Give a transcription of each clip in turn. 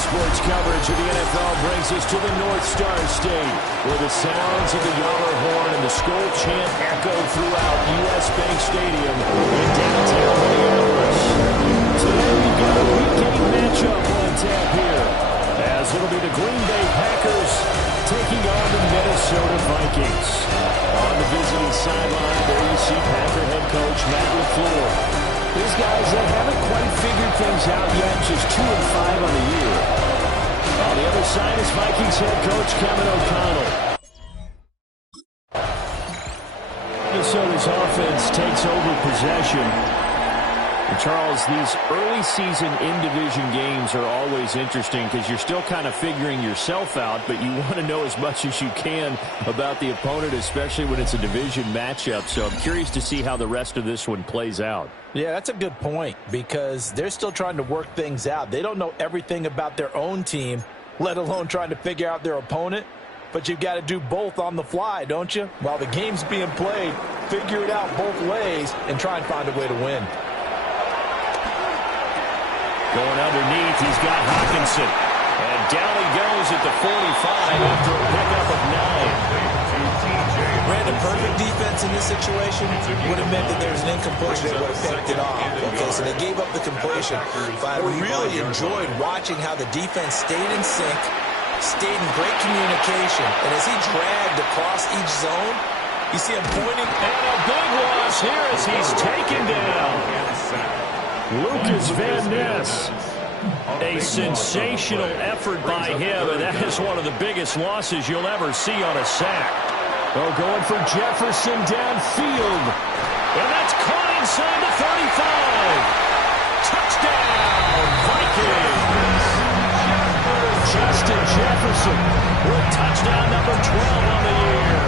Sports coverage of the NFL brings us to the North Star State, where the sounds of the Yaller horn and the Skol chant echo throughout U.S. Bank Stadium in downtown Minneapolis. Today we've got a Week 8 matchup on tap here, as it'll be the Green Bay Packers taking on the Minnesota Vikings. On the visiting sideline, there you see Packer head coach Matt LaFleur. These guys haven't quite figured things out yet, just 2-5 on the year. On the other side is Vikings head coach Kevin O'Connell. Minnesota's offense takes over possession. And Charles, these early season in-division games are always interesting because you're still kind of figuring yourself out, but you want to know as much as you can about the opponent, especially when it's a division matchup. So I'm curious to see how the rest of this one plays out. Yeah, that's a good point because they're still trying to work things out. They don't know everything about their own team, let alone trying to figure out their opponent. But you've got to do both on the fly, don't you? While the game's being played, figure it out both ways and try and find a way to win. Going underneath, he's got Hawkinson. And down he goes at the 45 after a pickup of 9. Brandon, perfect defense in this situation would have meant that there's an incompletion. They would have picked it off. Okay, so they gave up the completion. But I really enjoyed watching how the defense stayed in sync, stayed in great communication. And as he dragged across each zone, you see him pointing. And a big loss here as he's taken down. Lucas Van Ness. A sensational effort by him, and that is one of the biggest losses you'll ever see on a sack. Oh, going for Jefferson downfield. And that's caught inside the 35. Touchdown, Vikings. Justin Jefferson with touchdown number 12 on the year.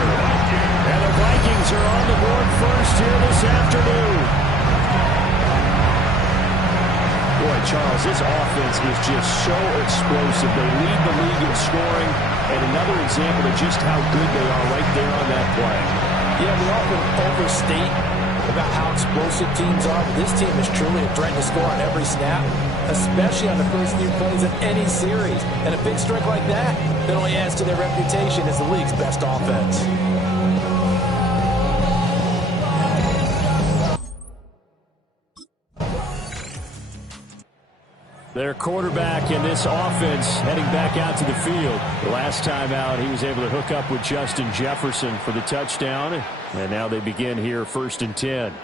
And the Vikings are on the board first here this afternoon. Boy, Charles, this offense is just so explosive. They lead the league in scoring, and another example of just how good they are right there on that play. Yeah, we often overstate about how explosive teams are, but this team is truly a threat to score on every snap, especially on the first few plays of any series. And a big strike like that only adds to their reputation as the league's best offense. Their quarterback in this offense heading back out to the field. The last time out, he was able to hook up with Justin Jefferson for the touchdown. And now they begin here 1st and 10.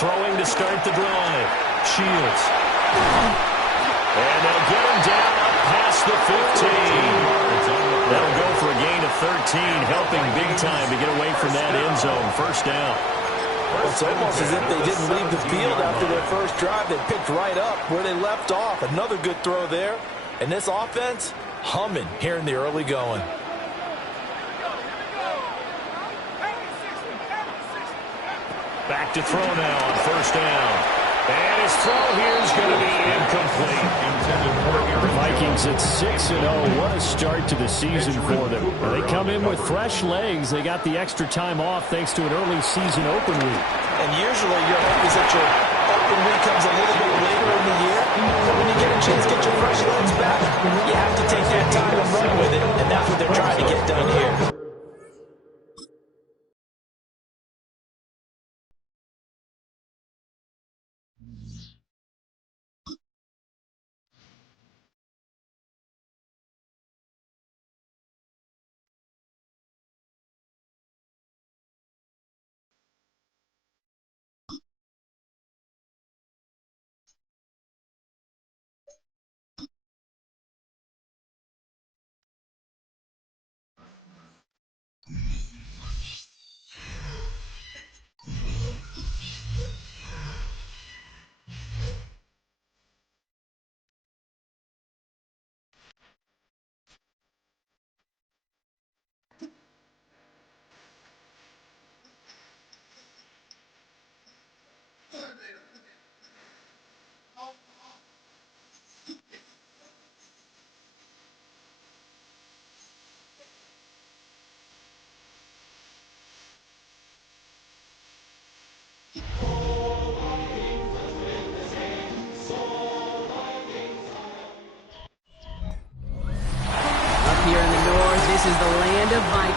Throwing to start the drive. Shields. And they'll get him down up past the 15. That'll go for a gain of 13, helping big time to get away from that end zone. First down. Well, it's almost as if they didn't leave the field after their first drive. They picked right up where they left off. Another good throw there. And this offense, humming here in the early going. Back to throw now on first down. And his throw here is going to be incomplete. The Vikings at 6-0. What a start to the season for them. They come in with fresh legs. They got the extra time off thanks to an early season open week. And usually your hope is that your open week comes a little bit later in the year. But when you get a chance to get your fresh legs back, you have to take that time and run with it. And that's what they're trying to get done here.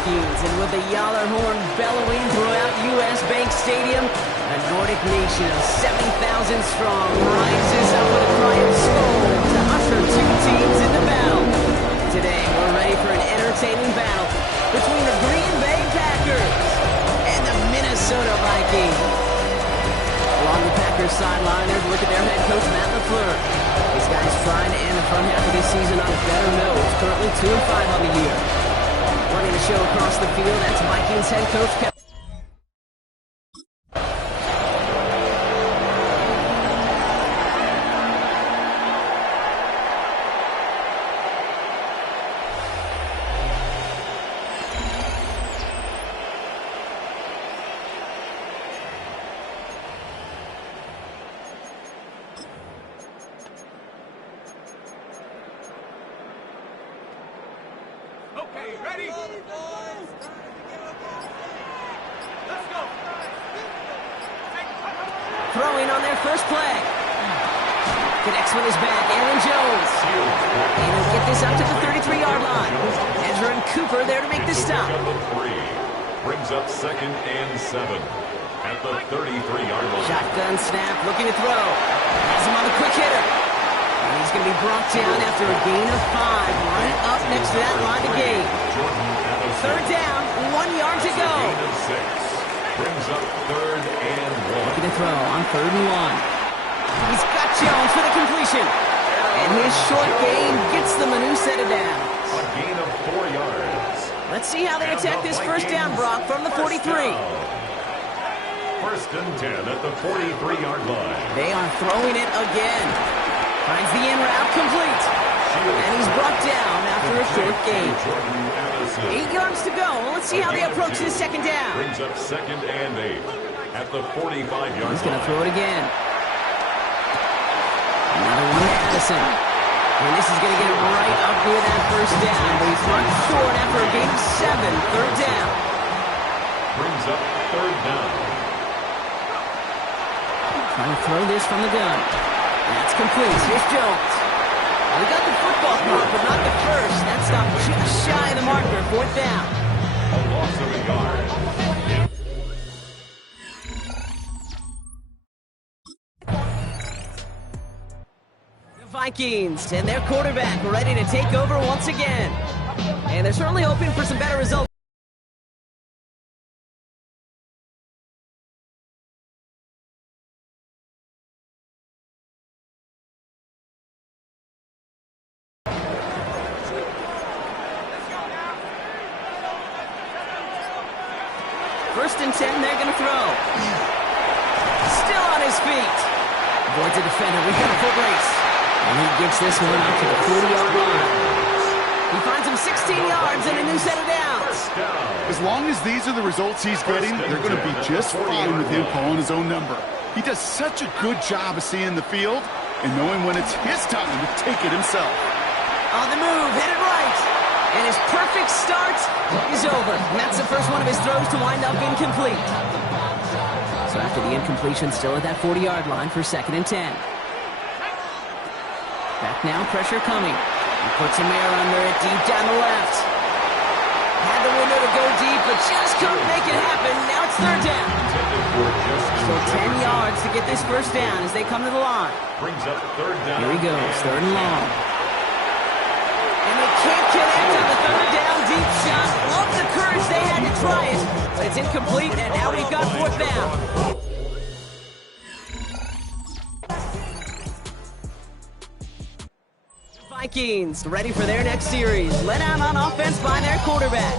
Vikings, and with the Yowler horn bellowing throughout U.S. Bank Stadium, a Nordic nation of 70,000 strong rises up with a cry of Skol to usher two teams into battle. Today, we're ready for an entertaining battle between the Green Bay Packers and the Minnesota Vikings. Along the Packers sideline, there's a look at their head coach, Matt LaFleur. These guys trying to end the front half of this season on a better note. It's currently 2-5 on the year. Running the show across the field, that's Vikings head coach Kevin. Okay, ready? Let's go. Throwing on their first play. Connects with his back, Aaron Jones. And he'll get this up to the 33-yard line. Ezra and Cooper there to make the stop. Brings up 2nd and 7 at the 33-yard line. Shotgun snap, looking to throw. Has him on the quick hitter. And he's going to be brought down after a gain of 5, right up next to that line of gain. Third down, 1 yard to go. Brings up 3rd and 1. Looking to throw on 3rd and 1. He's got Jones for the completion. And his short gain gets them a new set of downs. A gain of 4 yards. Let's see how they attack this first down, Brock, from the 43. 1st and 10 at the 43-yard line. They are throwing it again. Finds the in route complete. And he's brought down after a short gain. 8 yards to go. Let's see how they approach this second down. Brings up 2nd and 8 at the 45-yard line. He's going to throw it again. Another one to Addison. And this is going to get him right up near that first down. But he's run short after a gain of 7. Third down. Brings up 3rd down. Trying to throw this from the gun. That's complete. Here's Jones. Well, he got the football through, but not the first. That stopped just shy of the marker. 4th down. A loss of a yard. The Vikings and their quarterback ready to take over once again. And they're certainly hoping for some better results. First and 10, they're going to throw. Still on his feet. Avoids a defender. We got a foot race. And he gets this one out to the 40-yard line. He finds him 16 yards and a new set of downs. As long as these are the results he's getting, they're going to be just fine with him calling his own number. He does such a good job of seeing the field and knowing when it's his time to take it himself. On the move, headed right. And his perfect start is over. And that's the first one of his throws to wind up incomplete. So after the incompletion, still at that 40-yard line for 2nd and 10. Back now, pressure coming. He puts some air under it, deep down the left. Had the window to go deep, but just couldn't make it happen. Now it's 3rd down. So 10 yards to get this first down as they come to the line. Brings up 3rd down. Here he goes, 3rd and long. And they can't connect on the 3rd down deep shot. Love the courage they had to try it, but it's incomplete, and now we've got 4th down. Vikings ready for their next series, led out on offense by their quarterback.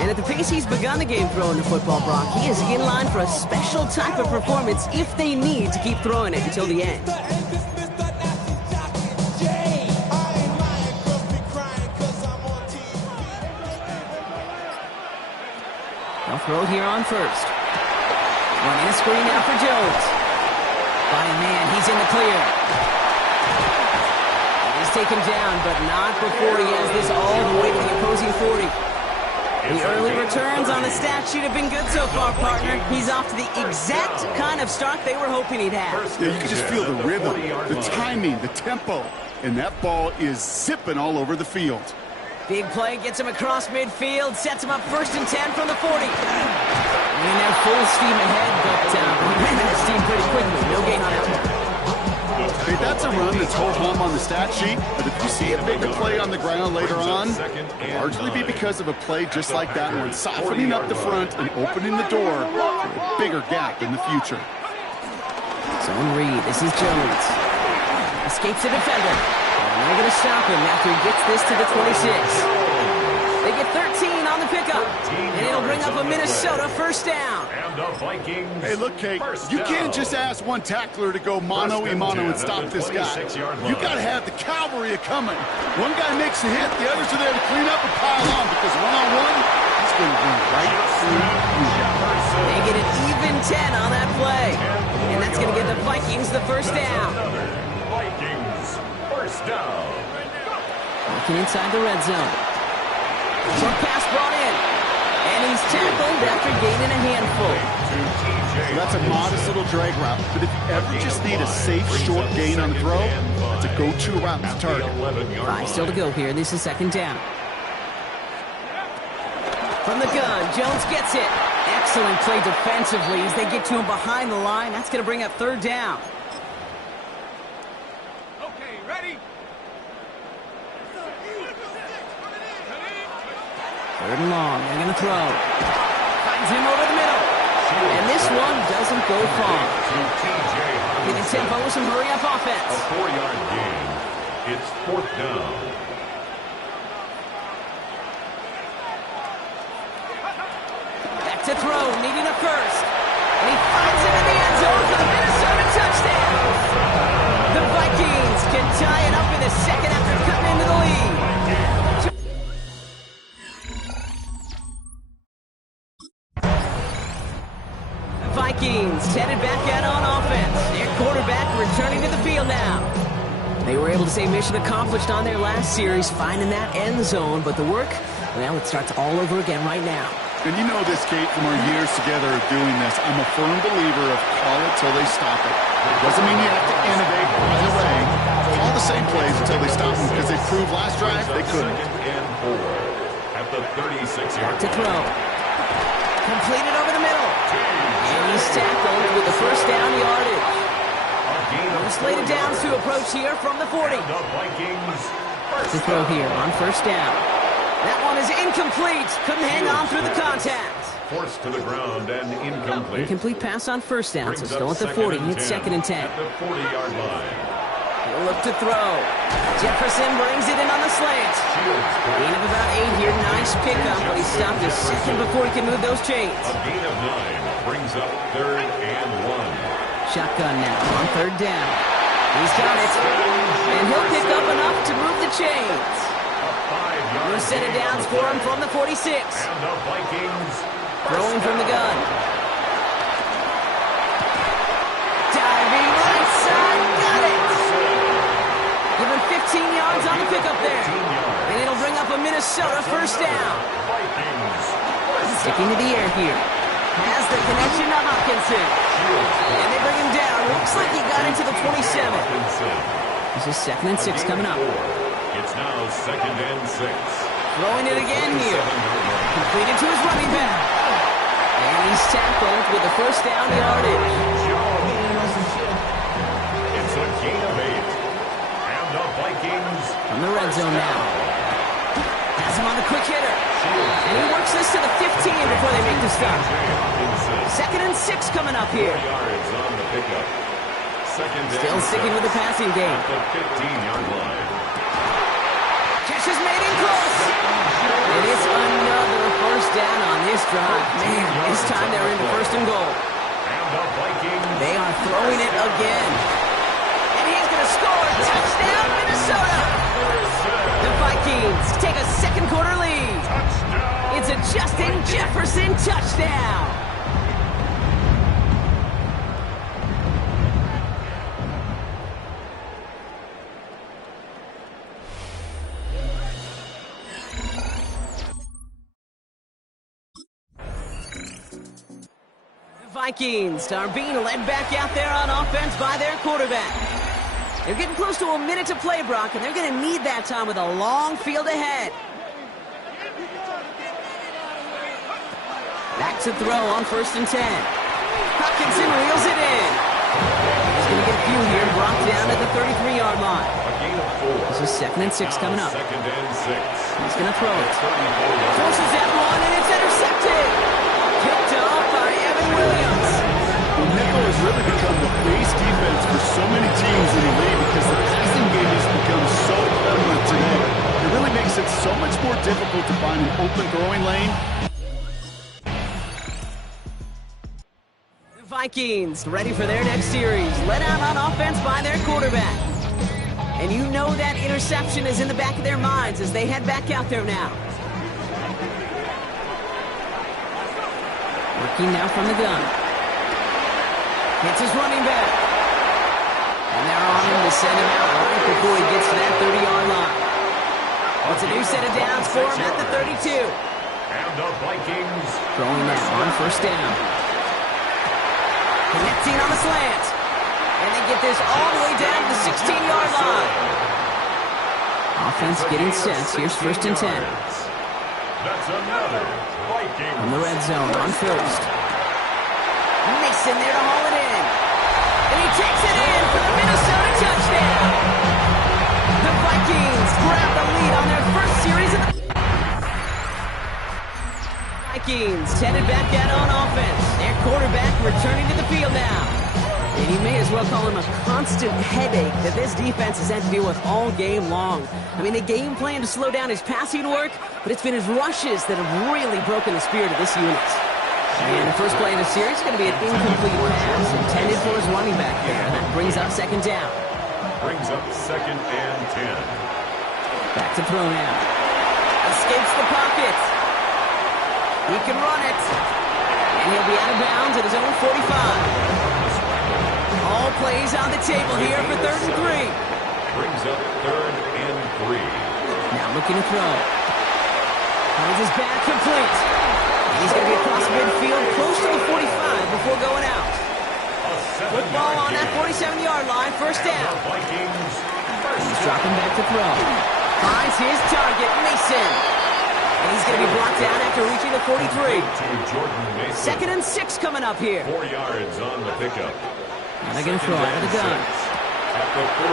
And at the pace he's begun the game throwing the football, Brock, he is in line for a special type of performance if they need to keep throwing it until the end. They'll throw it here on first. Running a screen now for Jones. By a man, he's in the clear. He's taken down, but not before he has this all the way to the opposing 40. The early returns on the stat sheet have been good so far, partner. He's off to the exact kind of start they were hoping he'd have. Yeah, you can just feel the rhythm, the timing, the tempo, and that ball is zipping all over the field. Big play gets him across midfield, sets him up 1st and 10 from the 40. And they're full steam ahead, but he ran out of steam pretty quickly. No gain on that. Hey, that's a run that's ho hum on the stat sheet, but if you see a bigger play on the ground later on, it'll largely be because of a play just like that one, softening up the front and opening the door for a bigger gap in the future. Zone read. This is Jones. Escapes the defender. And they're going to stop him after he gets this to the 26. They get 13 on the pickup, and it'll bring up a Minnesota 1st down. Hey, look, Kate, you can't just ask one tackler to go mano-a-mano and stop this guy. You got to have the cavalry coming. One guy makes a hit, the others are there to clean up and pile on, because one-on-one, he's going to run right through you. They get an even 10 on that play, and that's going to get the Vikings the 1st down. Vikings, 1st down. Looking inside the red zone. Short pass brought in. And he's tackled after gaining a handful. So that's a modest little drag route, but if you ever just need a safe, short gain on the throw, it's a go-to route to target. 5 still to go here. This is 2nd down. From the gun, Jones gets it. Excellent play defensively as they get to him behind the line. That's going to bring up 3rd down. Okay, ready? 3rd and long. They're going to throw. Finds him over the middle. And this one doesn't go far. Getting tempo with some hurry-up offense. A 4-yard gain. It's 4th down. Back to throw, needing a 1st. And he finds him in the end zone for the Minnesota touchdown. The Vikings can tie it up in the 2nd after cutting into the lead. Vikings headed back out on offense. Their quarterback returning to the field now. They were able to say mission accomplished on their last series, finding that end zone, but the work, well, it starts all over again right now. And you know this, Kate, from our years together of doing this, I'm a firm believer of call it till they stop it. Doesn't mean you have to innovate right away. Call the same plays until they stop them, because they proved last drive they couldn't. 2nd and 4 at the 36-yard to throw. Completed over the middle. And he's tackled with the 1st down yardage. Slated downs to approach here from the 40. The Vikings To throw here on 1st down. That one is incomplete. Couldn't hang on through the contact. forced to the ground and incomplete. Incomplete pass on 1st down, so still at the 40. It's 2nd and 10. At the 40-yard line. He'll look to throw. Jefferson brings it in on the slant. Gain of about 8 here. Nice pickup, but he stopped a second before he can move those chains. A gain of 9 brings up 3rd and 1. Shotgun now on 3rd down. He's got it. And he'll pick up enough to move the chains. New set of downs for him from the 46. And the Vikings throwing from the gun. Diving right side. Got it. Give him 15 yards on the pickup there. And it'll bring up a Minnesota 1st down. Sticking to the air here. Has the connection to Hopkinson. And they bring him down. Looks like he got into the 27. This is 2nd and 6 coming up. It's now 2nd and 6. Throwing it again here. Completed to his running back. And he's tackled with the 1st down yardage. It's a gain of 8. And the Vikings from the red zone now. Has him on the quick hitter. And he works this to the 15 before they make the stop. 2nd and 6 coming up here. 4 yards on the pickup. Still sticking with the passing game. At the 15-yard line. Catch is made in close. And it's another 1st down on this drive. Man, this time they're into 1st and goal. And the Vikings. They are throwing it again. And he's going to score. Touchdown, Minnesota. The Vikings take a 2nd quarter lead. Touchdown. It's a Justin Jefferson touchdown. Vikings are being led back out there on offense by their quarterback. They're getting close to a minute to play, Brock, and they're going to need that time with a long field ahead. Back to throw on 1st and 10. Hopkinson reels it in. He's going to get a few here, brought down at the 33-yard line. This is 2nd and 6 coming up. He's going to throw it. Forces that one, and it's intercepted. Picked off by Evan Williams. Well, nickel has really become the base defense for so many teams in the league because the passing game has become so prevalent today. It really makes it so much more difficult to find an open throwing lane. The Vikings ready for their next series. Let out on offense by their quarterback. And you know that interception is in the back of their minds as they head back out there now. Working now from the gun. Hits his running back. And they're on him to send him out right before he gets to that 30-yard line. It's a new set of downs for him at the 32. And the Vikings Throwing now on 1st down. Connecting on the slant. And they get this all the way down to the 16-yard line. Offense getting set. Here's 1st and 10. That's another Viking. From the red zone on 1st. Mason there to haul it in. And he takes it in for the Minnesota touchdown. The Vikings grab the lead on their first series of the Vikings headed back out on offense. Their quarterback returning to the field now. And you may as well call him a constant headache that this defense has had to deal with all game long. I mean, the game plan to slow down his passing work, but it's been his rushes that have really broken the spirit of this unit. And the first play of the series is going to be an incomplete pass intended for his running back there. That brings up 2nd down. Brings up 2nd and 10. Back to throw now. Escapes the pocket. He can run it. And he'll be out of bounds at his own 45. All plays on the table here for 3rd and 3. Brings up 3rd and 3. Now looking to throw. Finds his back complete. And he's going to be across midfield close to the 45 before going out. Football on that 47-yard line, 1st down. He's dropping back to throw. Finds his target, Mason. And he's going to be brought down after reaching the 43. 2nd and 6 coming up here. 4 yards on the pickup. Now they're going to throw out of the gun.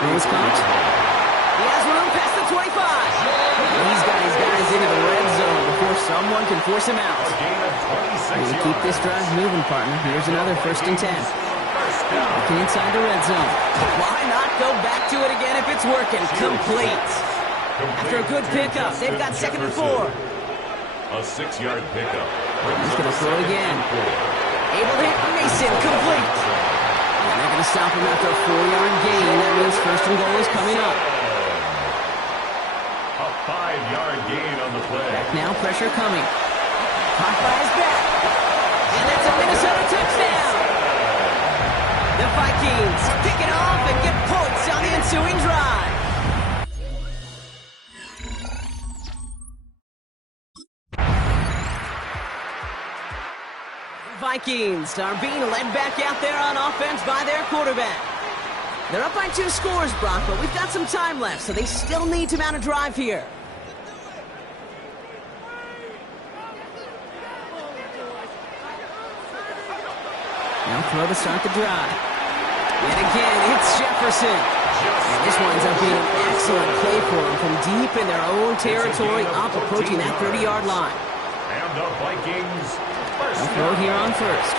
Here's Cox. He has room past the 25. And he's got his guys into the red zone before someone can force him out. We're going to keep this drive moving, partner. Here's another 1st and 10. Looking inside the red zone. Why not go back to it again if it's working? Complete. After a good pickup, they've got 2nd and 4. A 6-yard pickup. He's going to throw it again. Able to hit Mason. Complete. And they're going to stop him after a 4-yard gain. That means 1st and goal is coming up. A 5-yard gain on the play. Back now, pressure coming. Caught by his back. And that's a Minnesota touchdown. The Vikings pick it off and get points on the ensuing drive. Vikings are being led back out there on offense by their quarterback. They're up by 2 scores, Brock, but we've got some time left, so they still need to mount a drive here. Now throw to start the drive. Yet again, it's Jefferson. And this winds up being an excellent play for them from deep in their own territory, up approaching that 30-yard line. And the Vikings They'll throw here on 1st.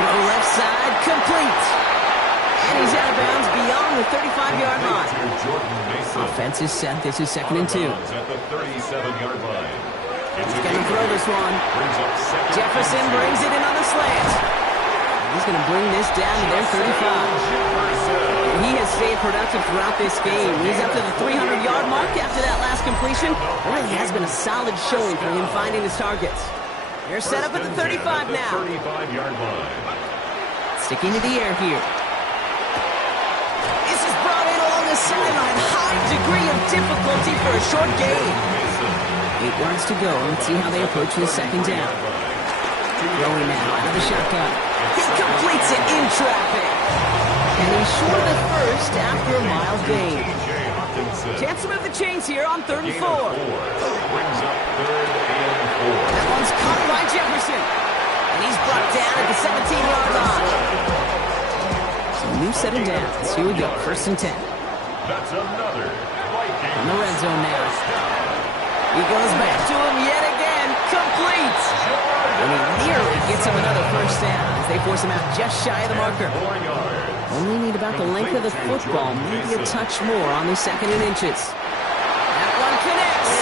Throw left side, complete. And he's out of bounds beyond the 35-yard line. Offense is set. This is 2nd and 2. At the 37-yard line. He's going to throw this one. Jefferson brings it in on the slant. He's going to bring this down to their 35. And he has stayed productive throughout this game. He's up to the 300-yard mark after that last completion. It really has been a solid showing for him finding his targets. They're set up at the 35 now. 35-yard line. Sticking to the air here. This is brought in along the sideline. High degree of difficulty for a short gain. 8 yards to go. Let's see how they approach the 2nd down. Throwing now out of the shotgun. He completes it in traffic. And he's short of the 1st after a mild gain. Chance to move the chains here on 3rd and 4. Brings up 3rd and 4. That one's caught by Jefferson. And he's brought down at the 17-yard line. So a new set of downs. Here we go, 1st and 10. That's another Vikings. In the red zone now. He goes back to him yet again. Complete. And he nearly gets him another 1st down as they force him out just shy of the marker. Only need about the length of the football, maybe a touch more on the 2nd and inches. That one connects.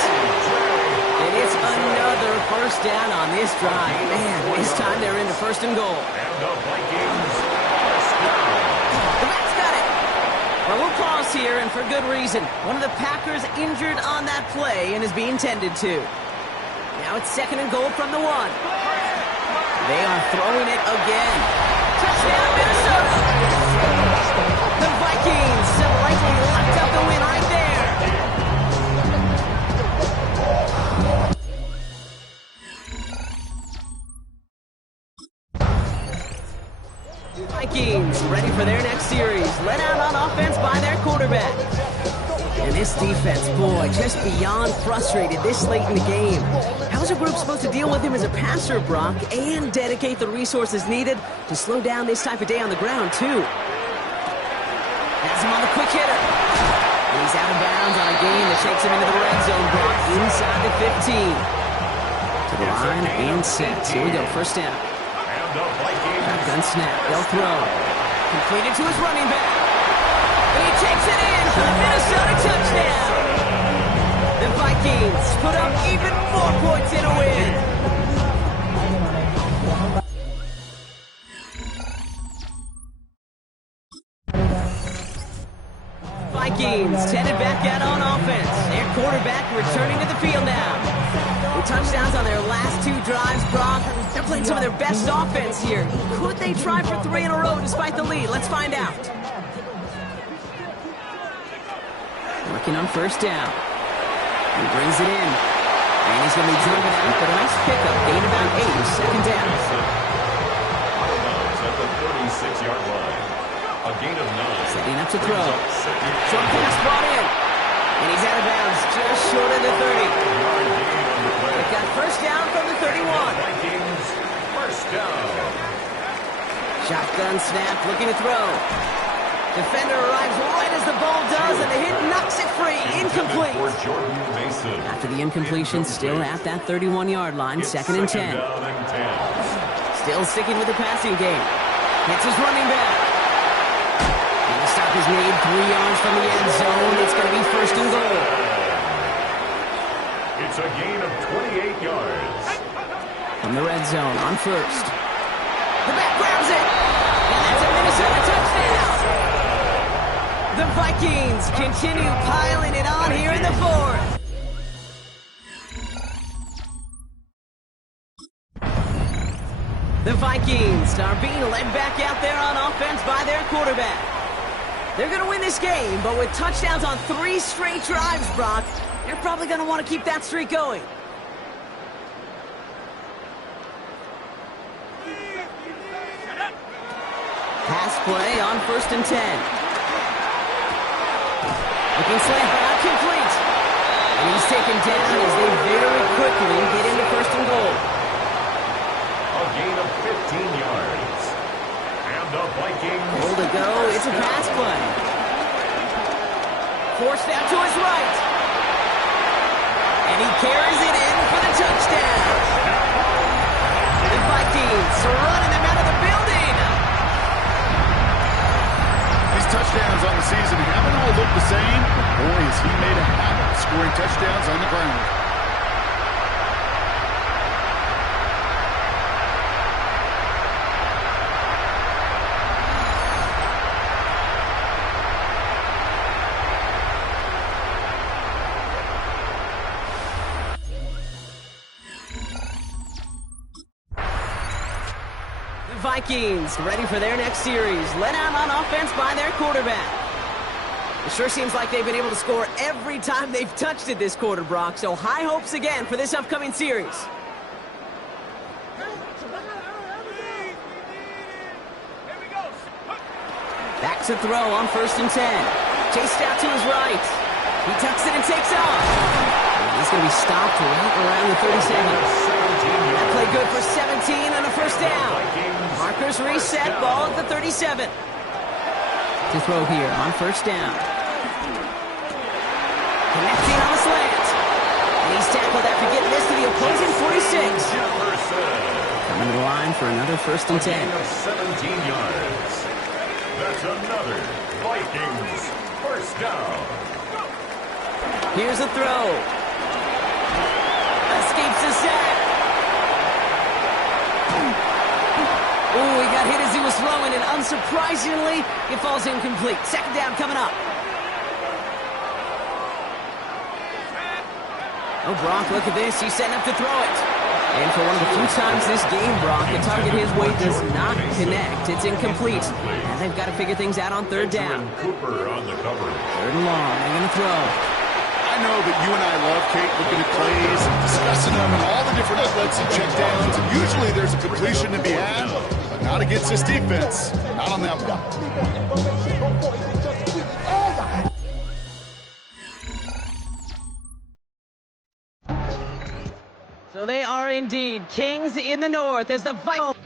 And it's another 1st down on this drive. Man, this time they're into 1st and goal. And the Vikings first down. The Mets got it. Well, we'll pause here, and for good reason. One of the Packers injured on that play and is being tended to. Now it's 2nd and goal from the 1. They are throwing it again. Touchdown, Minnesota. The Vikings so likely locked up the win right there. Vikings ready for their next series. Let out on offense by their quarterback. And this defense, boy, just beyond frustrated this late in the game. How's a group supposed to deal with him as a passer, Brock, and dedicate the resources needed to slow down this type of day on the ground, too? Has him on the quick hitter. And he's out of bounds on a gain that takes him into the red zone, Brock, inside the 15. To the line and set. Here we go, 1st down. Shotgun snap, they'll throw. Completed to his running back. And he takes it in for the Minnesota touchdown. The Vikings put up even more points in a win. Vikings headed back out on offense. Their quarterback returning to the field now. With touchdowns on their last 2 drives, Brock, they're playing some of their best offense here. Could they try for 3 in a row despite the lead? Let's find out. Working on 1st down. He brings it in. And he's going to be driven out, but a nice pickup. Gain about 8, 2nd down. At the 36-yard line. A gain of 9. Setting up to throw. Short pass brought in. And he's out of bounds just short of the 30. They've got 1st down from the 31. Vikings first down. Shotgun snap, looking to throw. Defender arrives right as the ball does, and the hit knocks it free. Incomplete. After the incompletion, still at that 31-yard line, 2nd and 10. Still sticking with the passing game. Hits his running back. And the stop is made 3 yards from the end zone. It's going to be 1st and goal. It's a gain of 28 yards. From the red zone on 1st. The back grabs it. And that's a Minnesota touchdown. The Vikings continue piling it on here in the 4th. The Vikings are being led back out there on offense by their quarterback. They're going to win this game, but with touchdowns on 3 straight drives, Brock, they're probably going to want to keep that streak going. Pass play on 1st and 10. Looking slant out, complete. And he's taken down as they very quickly get into 1st and goal. A gain of 15 yards. And the Vikings. Goal to go. It's a pass play. Forced out to his right. And he carries it in for the touchdown. The Vikings are running them out of the building. These touchdowns on the season haven't all looked the same, but boy, has he made a habit of scoring touchdowns on the ground. Vikings ready for their next series. Let out on offense by their quarterback. It sure seems like they've been able to score every time they've touched it this quarter, Brock. So high hopes again for this upcoming series. Back to throw on 1st and 10. Chased out to his right. He tucks it and takes off. And he's going to be stopped right around the 37. That play good for 17 and a first down. Markers reset, ball at the 37. To throw here on first down. Connecting on the slant. And he's tackled after getting this to the opposing 46. Coming to the line for another first and 10. 17 yards. That's another Vikings first down. Here's a throw. Escapes the sack. Oh, he got hit as he was throwing, and unsurprisingly, it falls incomplete. Second down coming up. Oh, Brock, look at this. He's setting up to throw it. And for one of the few times this game, Brock, the target his way does not connect. It's incomplete. And they've got to figure things out on third down. Cooper on the cover. Third and long. They're going to throw. I know that you and I love, Kate, looking at plays and discussing them and all the different outlets and checkdowns. And usually there's a completion to be had, but not against this defense. Not on that one. So they are indeed kings in the north as the Vikings